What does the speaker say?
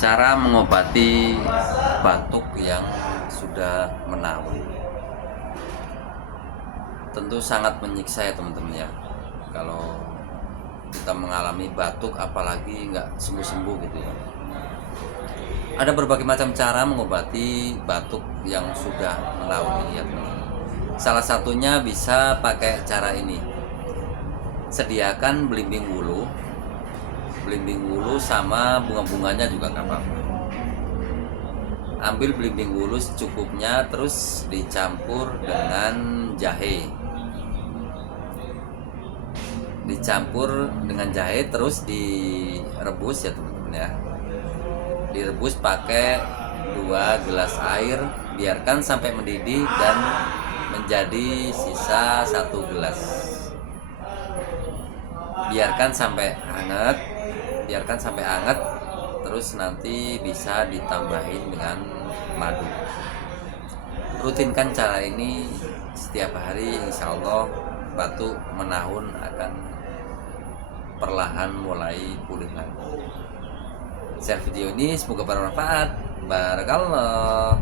Cara mengobati batuk yang sudah menahun tentu sangat menyiksa ya teman-teman ya. Kalau kita mengalami batuk apalagi nggak sembuh-sembuh gitu ya. Ada berbagai macam cara mengobati batuk yang sudah menahun ini ya teman-teman. Salah satunya bisa pakai cara ini. Sediakan belimbing wulu sama bunga-bunganya juga nggak apa-apa. Ambil belimbing wulu secukupnya, terus dicampur dengan jahe. Terus direbus ya teman-teman ya. Direbus pakai 2 gelas air, biarkan sampai mendidih dan menjadi sisa 1 gelas. Biarkan sampai hangat, terus nanti bisa ditambahin dengan madu. Rutinkan cara ini setiap hari, insya Allah batuk menahun akan perlahan mulai pulih lagi. Share video ini semoga bermanfaat. Barakallah.